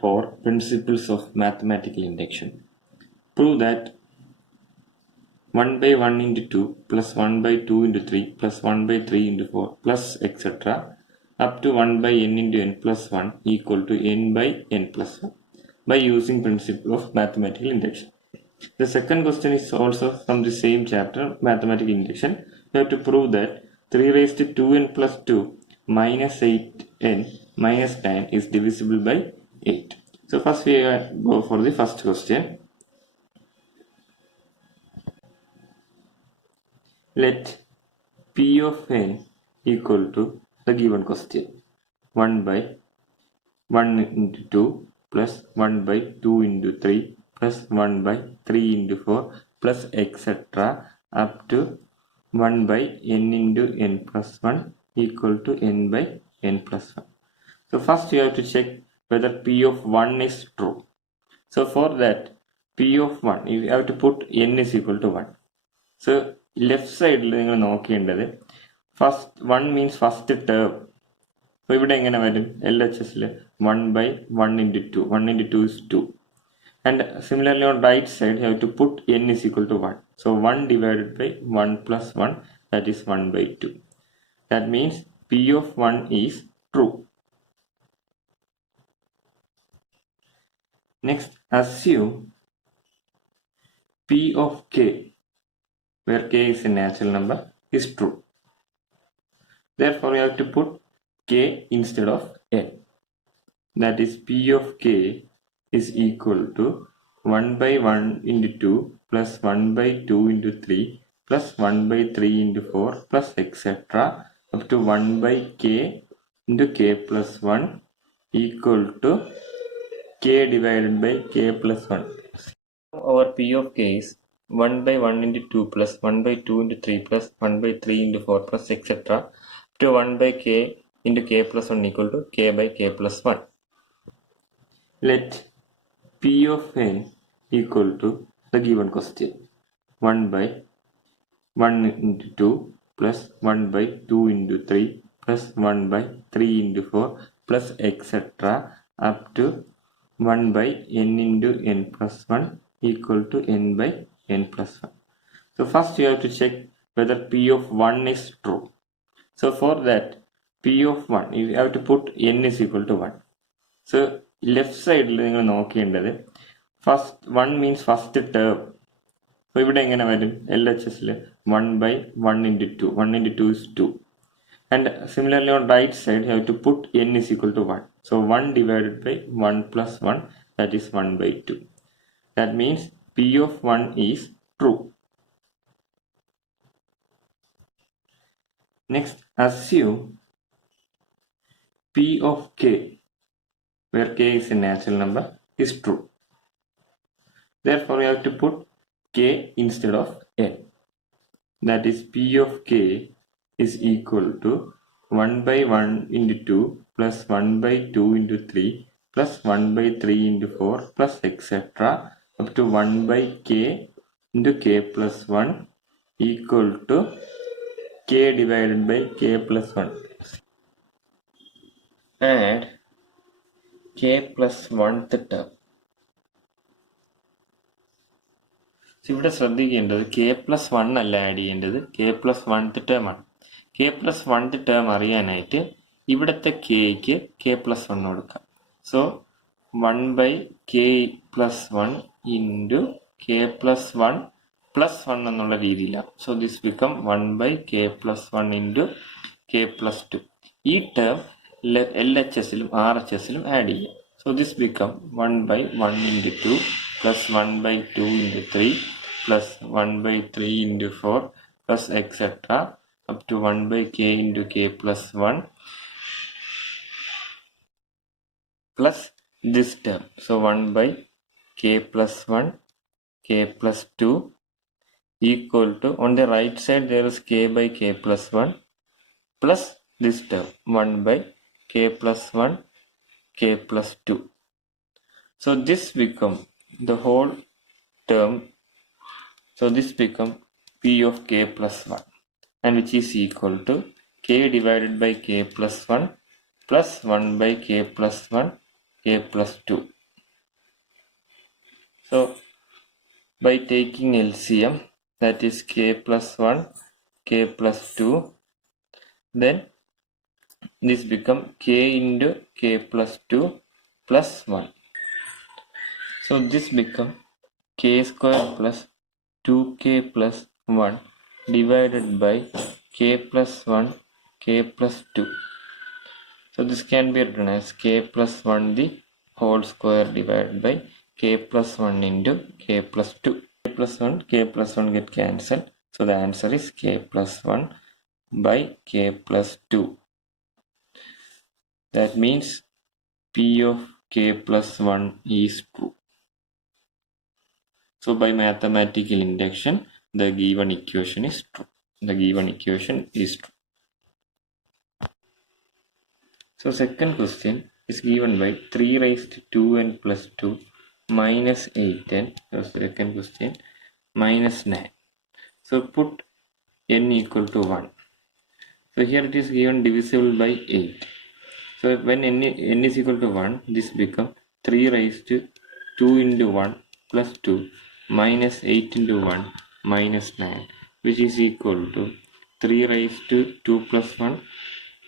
4 Principles of Mathematical Induction. Prove that 1 by 1 into 2 plus 1 by 2 into 3 plus 1 by 3 into 4 plus etc. up to 1 by n into n plus 1 equal to n by n plus 1 by using principle of mathematical induction. The second question is also from the same chapter, mathematical induction. We have to prove that 3 raised to 2n plus 2 minus 8n minus 9 is divisible by 8. So first we go for the first question. Let P of n equal to the given question 1 by 1 into 2 plus 1 by 2 into 3 plus 1 by 3 into 4 plus etc. up to 1 by n into n plus 1 equal to n by n plus 1. So first you have to check whether P of 1 is true. So for that P of 1 you have to put n is equal to 1. So left side നിങ്ങൾ നോക്കേണ്ടത് ഫസ്റ്റ് 1 means first term. അപ്പോൾ ഇവിടെ എങ്ങനെ വരും LHSൽ 1 by 1 into 2. 1 into 2 is 2. And similarly on right side you have to put n is equal to 1. So 1 divided by 1 plus 1, that is 1 by 2. That means P of 1 is true. Next, assume P of k, where k is a natural number, is true. Therefore, you have to put k instead of n. That is P of k is equal to 1 by 1 into 2 plus 1 by 2 into 3 plus 1 by 3 into 4 plus etc. up to 1 by k into k plus 1 equal to k divided by k plus 1. Our P of k is 1 by 1 into 2 plus 1 by 2 into 3 plus 1 by 3 into 4 plus etc. up to 1 by k into k plus 1 equal to k by k plus 1. Let P of n equal to the given question 1 by 1 into 2 plus 1 by 2 into 3 plus 1 by 3 into 4 plus etc. up to 1 by n into n plus 1 equal to n by n plus 1. So first you have to check whether P of 1 is true. So for that P of 1 you have to put n is equal to 1. So left side നിങ്ങൾ നോക്കേണ്ടത് ഫസ്റ്റ് 1 means first term. അപ്പോൾ ഇവിടെ എങ്ങനെ വരും LHSൽ 1 by 1 into 2. 1 into 2 is 2. And similarly on right side you have to put n is equal to 1. So 1 divided by 1 plus 1, that is 1 by 2. That means P of 1 is true. Next, assume P of k, where k is a natural number, is true. Therefore, you have to put k instead of n. That is P of k is equal to 1 by 1 into 2 plus 1 by 2 into 3 plus 1 by 3 into 4 plus etc. up to 1 by k into k plus 1 equal to k divided by k plus 1. Add k plus 1th term. ഇവിടെ ശ്രദ്ധിക്കേണ്ടത് k plus 1 അല്ല ആഡ് ചെയ്യേണ്ടത് k plus 1th term ആണ്. k plus 1th term അറിയാനായിട്ട് ഇവിടുത്തെ kക്ക് k plus 1 കൊടുക്കാം. So 1 by k plus 1 into k plus 1 plus 1 എന്നുള്ള രീതിയിലാണ്. So this become 1 by k plus 1 into k plus 2. ഈ ടേം LHSലും RHSലും ആഡ് ചെയ്യാം. So this become 1 by 1 into 2 plus 1 by 2 into 3 plus 1 by 3 into 4 plus etc. up to 1 by k into k plus 1 plus this term. So 1 by k plus 1 k plus 2 equal to, on the right side there is k by k plus 1 plus this term 1 by k plus 1 k plus 2. So this become the whole term. So this become P of k plus 1, and which is equal to k divided by k plus 1 plus 1 by k plus 1 k plus 2. So by taking LCM, that is k plus 1, k plus 2, then this become k into k plus 2 plus 1. So this become k square plus 2k plus 1 divided by k plus 1, k plus 2. So this can be written as k plus 1 the whole square divided by k plus 1 into k plus 2. K plus 1 get cancelled. So the answer is k plus 1 by k plus 2. That means P of k plus 1 is true. So by mathematical induction, the given equation is true. The given equation is true. So second question is given by 3 raised to 2n plus 2 minus 8n. So second question minus 9. So put n equal to 1. So here it is given divisible by 8. So when n is equal to 1, this becomes 3 raised to 2 into 1 plus 2 minus 8 into 1 minus 9, which is equal to 3 raised to 2 plus 1,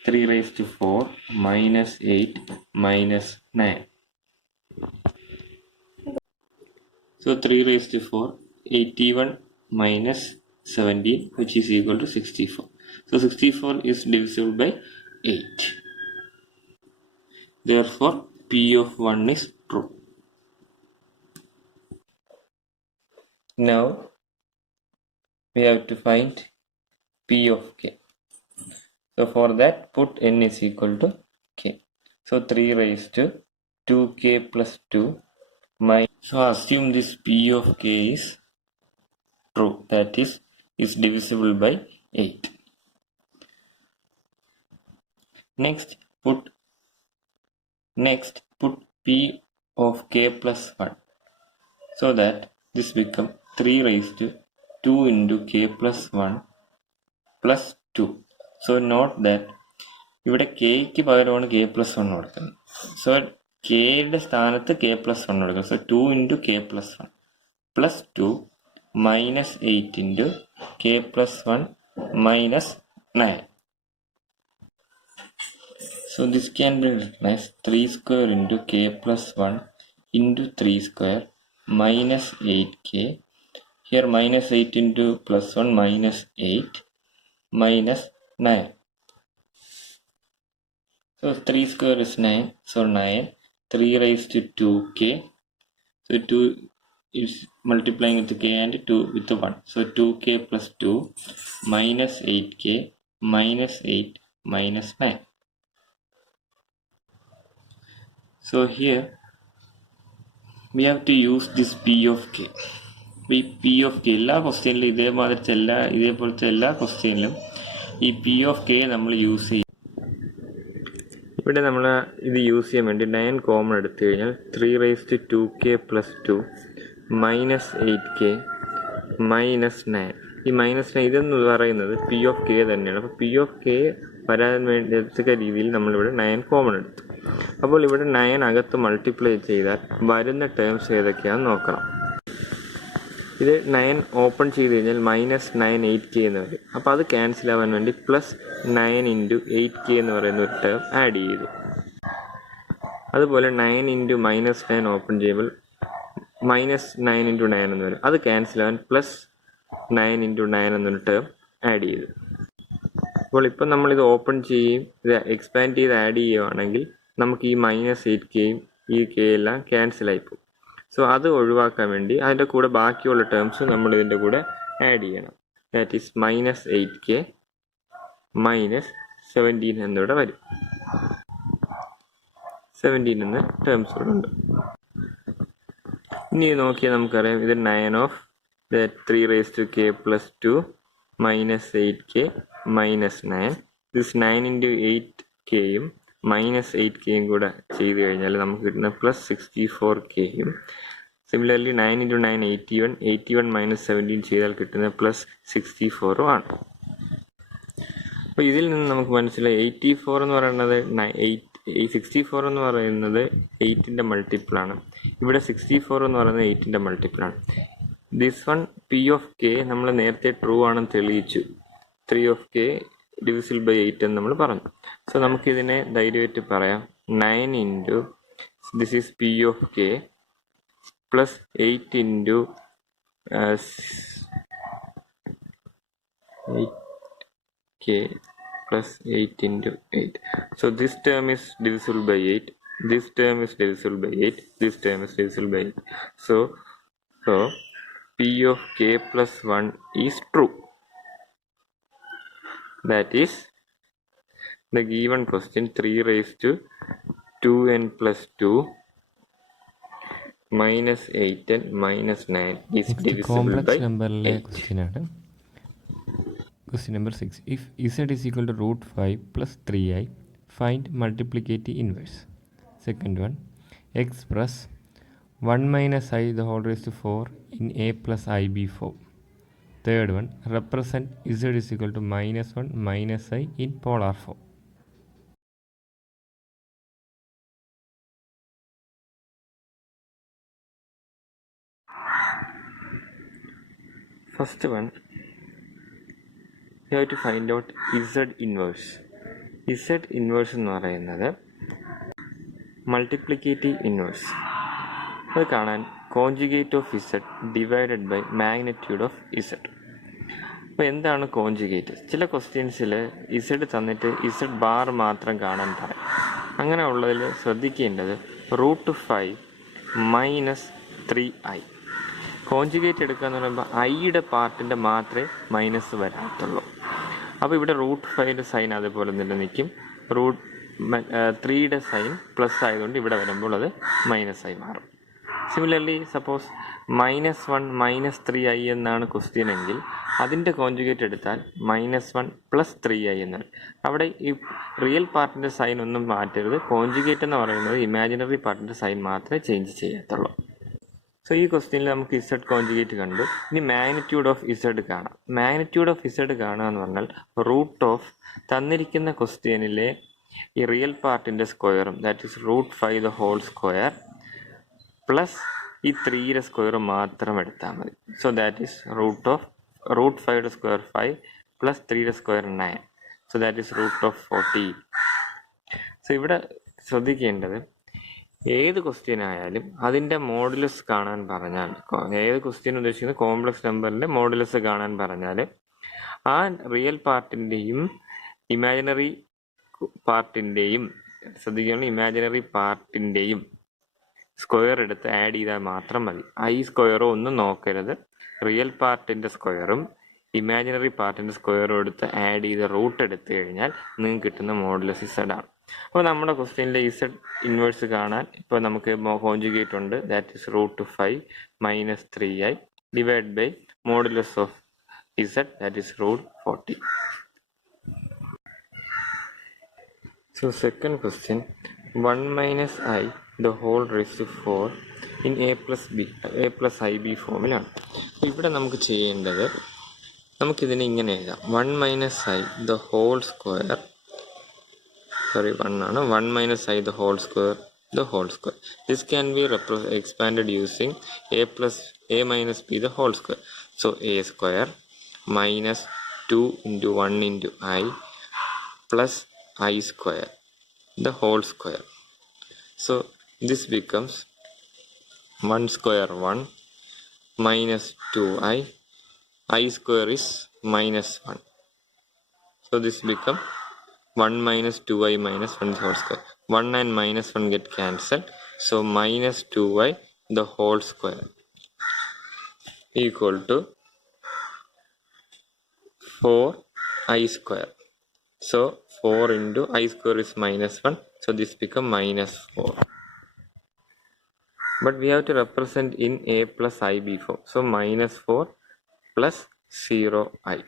3 raised to 4 minus 8 minus 9. So 3 raised to 4, 81 minus 17, which is equal to 64. So 64 is divisible by 8. Therefore, P of 1 is true. Now, we have to find P of k. So for that, put n is equal to k. So 3 raised to 2k plus 2 minus. So assume this P of k is true. That is divisible by 8. Next, put P of k plus 1. So that this becomes 3 raised to 2 into k plus 1 plus 2. So note that ഇവിടെ കെയ്ക്ക് പകരമാണ് K plus 1 കൊടുക്കുന്നത്. സോ കെയുടെ സ്ഥാനത്ത് K plus 1 കൊടുക്കുക. സോ 2 into K plus 1 പ്ലസ് 2 മൈനസ് 8 into K plus 1 മൈനസ് 9. So this can be written as 3 square into k plus 1 into 3 square minus 8k. Here minus 8 into plus 1 minus 8 minus 9. So 3 square is 9. So 9. 3 raised to 2k. So 2 is multiplying with k and 2 with 1. So 2k plus 2 minus 8k minus 8 minus 9. So here we have to use this P of k. P of k എല്ലാ ക്വസ്റ്റ്യനിലും ഇതേപോലത്തെ എല്ലാ ക്വസ്റ്റ്യനിലും ഈ P of k നമ്മൾ യൂസ് ചെയ്യും. ഇവിടെ നമ്മൾ ഇത് യൂസ് ചെയ്യാൻ വേണ്ടി 9 കോമൺ എടുത്തു കഴിഞ്ഞാൽ 3 raised to 2k plus 2 minus 8k minus 9. ഈ മൈനസ് 9 ഇതെന്ന് പറയുന്നത് P of k തന്നെയാണ്. അപ്പോൾ P of k വരാൻ വേണ്ടി രീതിയിൽ നമ്മളിവിടെ 9 കോമൺ എടുത്തു. അപ്പോൾ ഇവിടെ 9 അകത്ത് മൾട്ടിപ്ലൈ ചെയ്താൽ വരുന്ന ടേംസ് ഏതൊക്കെയാണെന്ന് നോക്കണം. ഇത് 9 ഓപ്പൺ ചെയ്ത് കഴിഞ്ഞാൽ മൈനസ് 9 8k എന്ന് വരും. അപ്പോൾ അത് ക്യാൻസൽ ആവാൻ വേണ്ടി പ്ലസ് 9 ഇൻറ്റു 8k എന്ന് പറയുന്ന ഒരു ടേം ആഡ് ചെയ്തു. അതുപോലെ 9 ഇൻറ്റു മൈനസ് 9 ഓപ്പൺ ചെയ്യുമ്പോൾ മൈനസ് 9 ഇൻറ്റു 9 എന്ന് വരും. അത് ക്യാൻസൽ ആവാൻ പ്ലസ് 9 ഇൻറ്റു 9 എന്നൊരു ടേം ആഡ് ചെയ്തു. അപ്പോൾ ഇപ്പം നമ്മളിത് ഓപ്പൺ ചെയ്യുകയും ഇത് എക്സ്പാൻഡ് ചെയ്ത് ആഡ് ചെയ്യുകയാണെങ്കിൽ നമുക്ക് ഈ മൈനസ് 8kയും ഈ k എല്ലാം ക്യാൻസൽ ആയിപ്പോകും. സോ അത് ഒഴിവാക്കാൻ വേണ്ടി അതിൻ്റെ കൂടെ ബാക്കിയുള്ള ടേംസ് നമ്മൾ ഇതിൻ്റെ കൂടെ ആഡ് ചെയ്യണം. That is minus 8k minus 17 എന്നിവിടെ വരും. 17 എന്ന ടേംസ് ഇവിടെ ഉണ്ട്. ഇനി നോക്കിയാൽ നമുക്കറിയാം ഇത് 9 ഓഫ് 3 raised to k plus 2 minus 8k minus 9. This 9 into 8kയും മൈനസ് 8kയും കൂടെ ചെയ്ത് കഴിഞ്ഞാൽ നമുക്ക് കിട്ടുന്ന പ്ലസ് 64kയും സിമിലർലി 9 ഇൻറ്റു 9 81 മൈനസ് 17 ചെയ്താൽ കിട്ടുന്ന പ്ലസ് 64ഉം ആണ്. അപ്പോൾ ഇതിൽ നിന്ന് നമുക്ക് മനസ്സിലായി 84 എന്ന് പറയുന്നത് ഈ 64 എന്ന് പറയുന്നത് 8ൻ്റെ മൾട്ടിപ്പിളാണ്. ഇവിടെ 64 എന്ന് പറയുന്നത് 8ൻ്റെ മൾട്ടിപ്പിളാണ്. This one P of K നമ്മൾ നേരത്തെ ട്രൂ ആണെന്ന് തെളിയിച്ചു. 3 ഓഫ് കെ ഡിവിസിബിൾ ബൈ 8 എന്ന് നമ്മൾ പറഞ്ഞു. സോ നമുക്കിതിനെ ധൈര്യമായിട്ട് പറയാം 9 into this is P of K plus 8 into 8k plus 8 into 8. So this term is divisible by 8. This term is divisible by 8. This term is divisible by 8. So P of k plus 1 is true. That is the given question 3 raised to 2n plus 2 minus 8n minus 9 is divisible by 8. Question number 6. If z is equal to root 5 plus 3i, find multiplicative inverse. Second one, express 1 minus I the whole raised to 4 in a plus ib form. Third one, represent z is equal to minus 1 minus I in polar form. First one, you have to find out z inverse. Z inverse എന്ന് പറയുന്നത് multiplicative inverse. അത് കാണാൻ conjugate of z divided by magnitude of z. അപ്പോൾ എന്താണ് conjugate? ചില ക്വസ്റ്റ്യൻസിൽ z തന്നിട്ട് z bar മാത്രം കാണാൻ പറയും. അങ്ങനെ ഉള്ളതിൽ ശ്രദ്ധിക്കേണ്ടത് √5 മൈനസ് 3i. കോഞ്ചുഗേറ്റ് എടുക്കുക എന്ന് പറയുമ്പോൾ ഐയുടെ പാർട്ടിൻ്റെ മാത്രമേ മൈനസ് വരാത്തുള്ളൂ. അപ്പോൾ ഇവിടെ √5യുടെ സൈൻ അതുപോലെ തന്നെ നിൽക്കും. √3യുടെ സൈൻ പ്ലസ് ആയതുകൊണ്ട് ഇവിടെ വരുമ്പോൾ അത് മൈനസ് ആയി മാറും. സിമിലർലി സപ്പോസ് -1 -3i എന്നാണ് ക്വസ്റ്റ്യൻ എങ്കിൽ അതിൻ്റെ കോഞ്ചുഗേറ്റ് എടുത്താൽ -1 + 3i എന്നാണ്. അവിടെ ഈ റിയൽ പാർട്ടിൻ്റെ സൈൻ ഒന്നും മാറ്റരുത്. കോഞ്ചുഗേറ്റ് എന്ന് പറയുന്നത് ഇമാജിനറി പാർട്ടിൻ്റെ സൈൻ മാത്രമേ ചേഞ്ച് ചെയ്യത്തുള്ളൂ. സോ ഈ ക്വസ്റ്റ്യനിൽ നമുക്ക് ഇസഡ് കോഞ്ചുഗേറ്റ് കണ്ടു. ഇനി മാഗ്നിറ്റ്യൂഡ് ഓഫ് ഇസഡ് കാണാം. മാഗ്നിറ്റ്യൂഡ് ഓഫ് ഇസഡ് കാണുക എന്ന് പറഞ്ഞാൽ റൂട്ട് ഓഫ് തന്നിരിക്കുന്ന ക്വസ്റ്റ്യനിലെ ഈ റിയൽ പാർട്ടിൻ്റെ സ്ക്വയറും that is √5 the whole square plus ഈ 3യുടെ സ്ക്വയർ മാത്രം എടുത്താൽ മതി. സോ ദാറ്റ് ഈസ് √5യുടെ സ്ക്വയർ 5 പ്ലസ് 3യുടെ square 9. So that is √40. So ഇവിടെ ശ്രദ്ധിക്കേണ്ടത് ഏത് ക്വസ്റ്റ്യൻ ആയാലും അതിൻ്റെ മോഡുലസ് കാണാൻ പറഞ്ഞാൽ, ഏത് ക്വസ്റ്റ്യൻ ഉദ്ദേശിക്കുന്നത് കോംപ്ലക്സ് നമ്പറിൻ്റെ മോഡുലസ് കാണാൻ പറഞ്ഞാൽ ആ റിയൽ പാർട്ടിൻ്റെയും ഇമാജിനറി പാർട്ടിൻ്റെയും ശ്രദ്ധിക്കണം, ഇമാജിനറി പാർട്ടിൻ്റെയും സ്ക്വയർ എടുത്ത് ആഡ് ചെയ്താൽ മാത്രം മതി. ഐ സ്ക്വയറോ ഒന്നും നോക്കരുത്. റിയൽ പാർട്ടിൻ്റെ സ്ക്വയറും ഇമാജിനറി പാർട്ടിൻ്റെ സ്ക്വയറും എടുത്ത് ആഡ് ചെയ്ത് റൂട്ട് എടുത്തു കഴിഞ്ഞാൽ നിങ്ങൾക്ക് കിട്ടുന്ന മോഡുലസ് ഇസഡ് ആണ്. അപ്പോൾ നമ്മുടെ ക്വസ്റ്റ്യനിലെ ഇസഡ് ഇൻവേഴ്സ് കാണാൻ ഇപ്പോൾ നമുക്ക് കോഞ്ചുഗേറ്റ് ഉണ്ട്. That is √5 minus 3i divide by modulus of z that is √40. So second question, 1 minus I the whole raised to 4 in a plus ib ഫോമിലാണ്. ഇവിടെ നമുക്ക് ചെയ്യേണ്ടത്, നമുക്കിതിനെ ഇങ്ങനെ എഴുതാം. 1 minus I the whole square, 1 ആണ്, 1 minus I the whole square. This can be expanded using a minus b the whole square. So a square minus 2 into 1 into I plus I square the whole square. So this becomes 1 square 1 minus 2i, I square is minus 1. So this become 1 minus 2i minus 1 the whole square. 1 and minus 1 get cancelled. So minus 2i the whole square equal to 4i square. So 4 into I square is minus 1. So this become minus 4. But we have to represent in a plus ib form. So minus 4 plus 0i.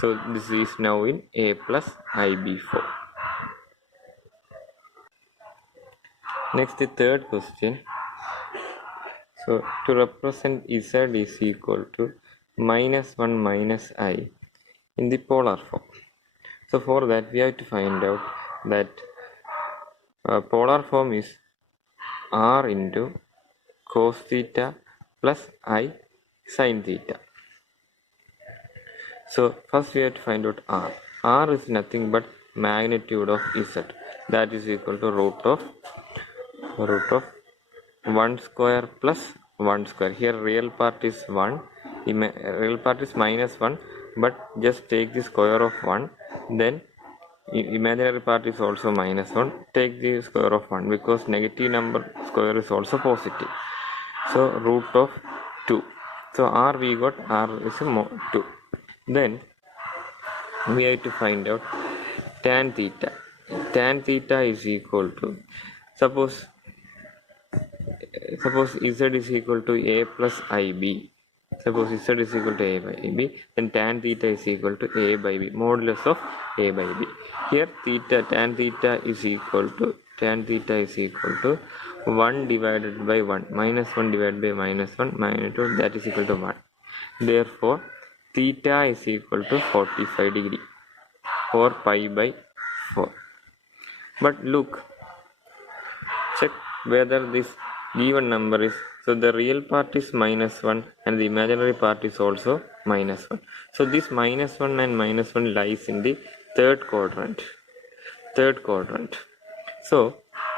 So this is now in a plus ib form. Next, the third question. So to represent z is equal to -1 minus I in the polar form. So for that we have to find out that polar form is r into cos theta plus I sin theta. So first we have to find out r. R is nothing but magnitude of z, that is equal to root of 1 square plus 1 square. Here real part is 1, real part is minus 1, but just take the square of 1, then imaginary part is also minus 1, take the square of 1, because negative number square is also positive. So root of 2. So r we got, r is 2. Then we have to find out tan theta. Tan theta is equal to, suppose z is equal to a plus ib. Suppose z is equal to a by b, then tan theta is equal to a by b, modulus of a by b. Here tan theta is equal to 1 divided by 1, minus 1 divided by minus 1, magnitude, that is equal to 1. Therefore theta is equal to 45 degree, or pi by 4. But look, check whether this given number is, so the real part is minus 1 and the imaginary part is also minus 1. So this minus 1 and minus 1 lies in the third quadrant. So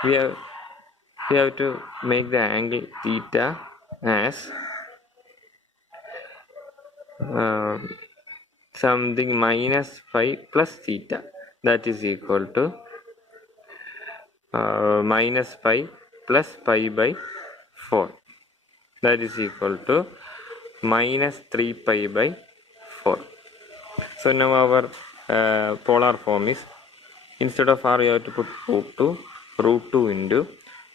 we have to make the angle theta as something minus 5 plus theta, that is equal to minus pi plus pi by 4, that is equal to minus 3 pi by 4. So now our polar form is, instead of r you have to put root 2 into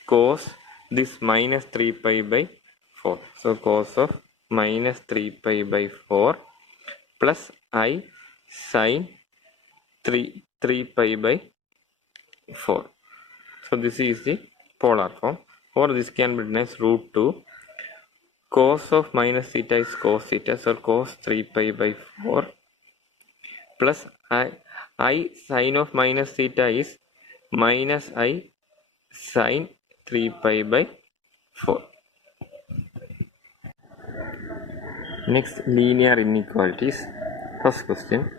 cos this minus 3 pi by 4. So cos of minus 3 pi by 4 plus I sin 3 pi by 4. So this is the polar form, or this can be written as root 2 cos of minus theta is cos theta, so cos 3 pi by 4 plus I sin of minus theta is minus I sin 3 pi by 4. Next, linear inequalities. First question,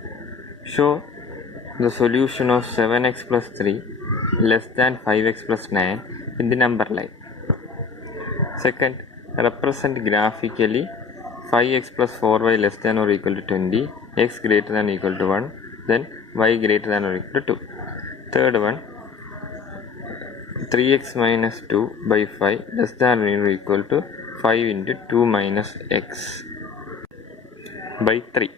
show the solution of 7x plus 3 less than 5x plus 9 in the number line. Second, represent graphically 5x plus 4y less than or equal to 20, x greater than or equal to 1, then y greater than or equal to 2. Third one, 3x minus 2 by 5 less than or equal to 5 into 2 minus x by 3.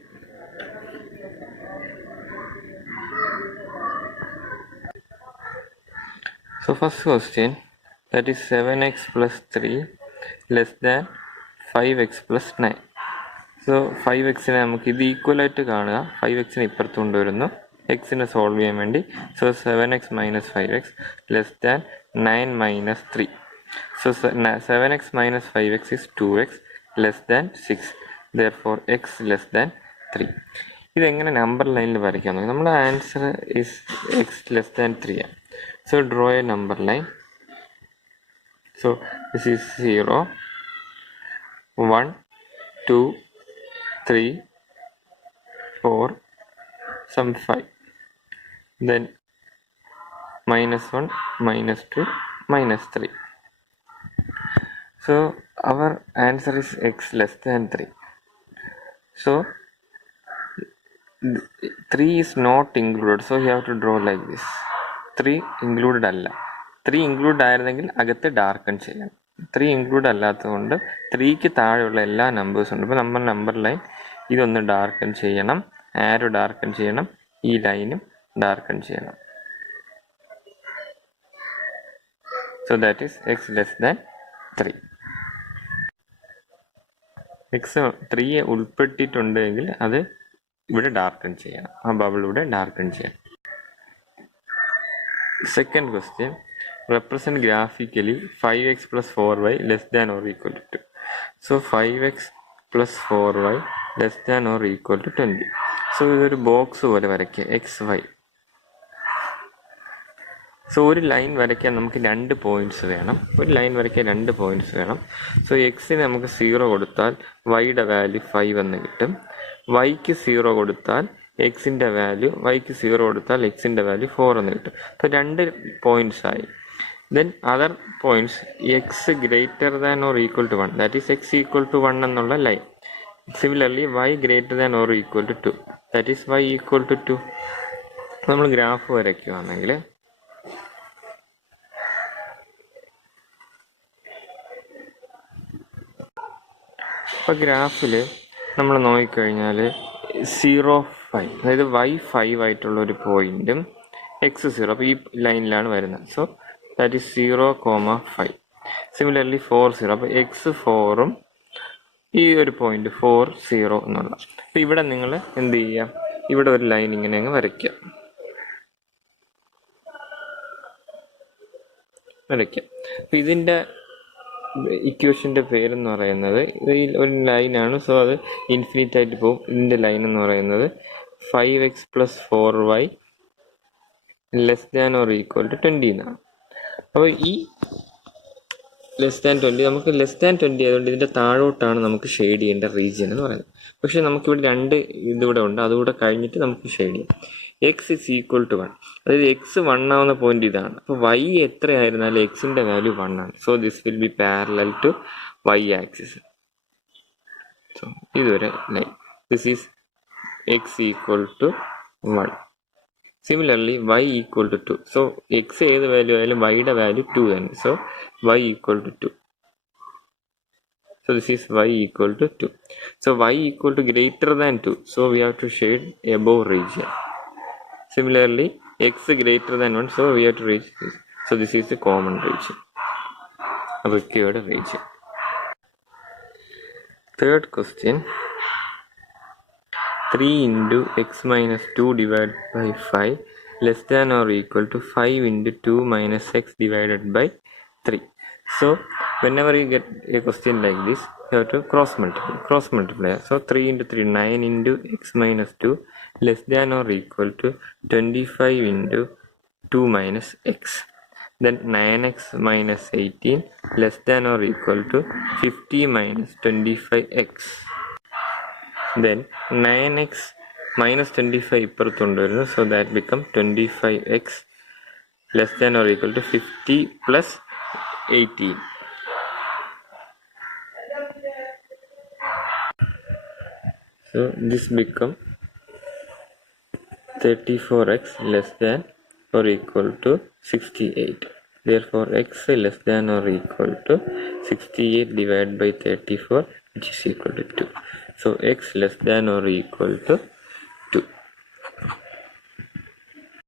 So first question, that is 7x plus 3 less than 5x plus 9. So 5xനെ നമുക്ക് ഇത് ഈക്വൽ ആയിട്ട് കാണുക, 5xനെ ഇപ്പുറത്ത് കൊണ്ടുവരുന്നു, എക്സിനെ സോൾവ് ചെയ്യാൻ വേണ്ടി. So 7x minus 5x less than 9 മൈനസ് 3. So 7x minus 5x is 2x less than 6. therefore x less than 3. ഇതെങ്ങനെ നമ്പർ ലൈനിൽ വരയ്ക്കാൻ നോക്കി. നമ്മുടെ answer is X less than 3 ആണ്. So draw A number line. So this is 0, 1, 2, 3, 4, some 5, then minus 1, minus 2, minus 3. So our answer is x less than 3. So 3 is not included, so you have to draw like this. 3 included alla. 3 included ആയിരുന്നെങ്കിൽ അകത്ത് ഡാർക്കൺ ചെയ്യണം. 3 included അല്ലാത്തതുകൊണ്ട് 3ക്ക് താഴെയുള്ള എല്ലാ നമ്പേഴ്സും ഉണ്ട്. ഇപ്പോൾ നമ്മൾ നമ്പർ ലൈൻ ഇതൊന്ന് ഡാർക്കൺ ചെയ്യണം, ആരോ ഡാർക്കൺ ചെയ്യണം, ഈ ലൈനും ഡാർക്കൺ ചെയ്യണം. So that is X less than 3. എക്സ് 3 ഉൾപ്പെട്ടിട്ടുണ്ടെങ്കിൽ അത് ഇവിടെ ഡാർക്കൺ ചെയ്യണം, ആ ബബിൾ ഇവിടെ ഡാർക്കൺ ചെയ്യണം. Second question, represent graphically 5x plus 4y less than or equal to 2. So 5x plus 4y less than or equal to 20. So ഇതൊരു ബോക്സ് പോലെ വരയ്ക്കുക, എക്സ് വൈ. സോ ഒരു ലൈൻ വരയ്ക്കാൻ നമുക്ക് 2 പോയിന്റ്സ് വേണം. സോ എക്സിന് നമുക്ക് 0 കൊടുത്താൽ വൈയുടെ വാല്യൂ 5 എന്ന് കിട്ടും. വൈക്ക് 0 കൊടുത്താൽ എക്സിൻ്റെ വാല്യൂ 4 എന്ന് കിട്ടും. അപ്പോൾ 2 പോയിന്റ്സ് ആയി. Then other points x greater than or equal to 1, that is x equal to 1 എന്നുള്ള line. Similarly y greater than or equal to 2, that is y equal to 2. നമ്മൾ ഗ്രാഫ് വരയ്ക്കുകയാണെങ്കിൽ അപ്പോൾ ഗ്രാഫിൽ നമ്മൾ നോക്കിക്കഴിഞ്ഞാൽ 0, 5, അതായത് y 5 ആയിട്ടുള്ള ഒരു പോയിന്റും x 0, അപ്പോൾ ഈ ലൈനിലാണ് വരുന്നത്. So that is 0, 5. സിമിലർലി 4, 0, അപ്പോൾ x 4ഉം ഈ ഒരു പോയിന്റ് 4, 0 എന്നുള്ള. അപ്പോൾ ഇവിടെ നിങ്ങൾ എന്ത് ചെയ്യുക, ഇവിടെ ഒരു ലൈൻ ഇങ്ങനെ അങ്ങ് വരയ്ക്കുക. അപ്പോൾ ഇതിൻ്റെ ഇക്വേഷൻ്റെ പേരെന്ന് പറയുന്നത്, ഇത് ഒരു ലൈനാണ്. സോ അത് ഇൻഫിനിറ്റ് ആയിട്ട് പോകും. ഇതിൻ്റെ ലൈൻ എന്ന് പറയുന്നത് 5x + 4y < or = 20 എന്നാണ്. അപ്പോൾ ഈ <20 നമുക്ക് <20 ആയതുകൊണ്ട് ഇതിൻ്റെ താഴോട്ടാണ് നമുക്ക് ഷെയ്ഡ് ചെയ്യേണ്ട റീജിയൻ എന്ന് പറയുന്നത്. പക്ഷേ നമുക്കിവിടെ 2 ഇതിവിടെ ഉണ്ട്, അതുകൂടെ കഴിഞ്ഞിട്ട് നമുക്ക് ഷെയ്ഡ് ചെയ്യാം. x = 1, അതായത് x 1 ആവുന്ന പോയിന്റ് ഇതാണ്. അപ്പോൾ y എത്രയായിരുന്നാലും എക്സിൻ്റെ വാല്യൂ 1 ആണ്. So this will be parallel to y axis. So ഇതൊരു line. This is x = 1. Similarly y = 2. So x ഏത് വാല്യൂ ആയാലും yയുടെ വാല്യൂ 2 തന്നെ. So y = 2. So this is y = 2. So y = greater than 2. So we have to shade above region. Similarly x greater than 1. So we have to reach this. So this is the common region. Required region. Third question. 3 × x - 2 divided by 5 < or equal to 5 × 2 - x divided by 3. So whenever you get a question like this, you have to cross multiply. So 3 × 3, 9 × x - 2 < or equal to 25 × 2 - x. Then 9x - 18 < or equal to 50 - 25x. Then 9x - 25 ഇപ്പുറത്തുകൊണ്ട് വരുന്നു. So that become 25x < or equal to 50 + 18. So this become 34x < or equal to 68. Therefore x < or equal to 68 divided by 34, which is equal to 2. So x < or equal to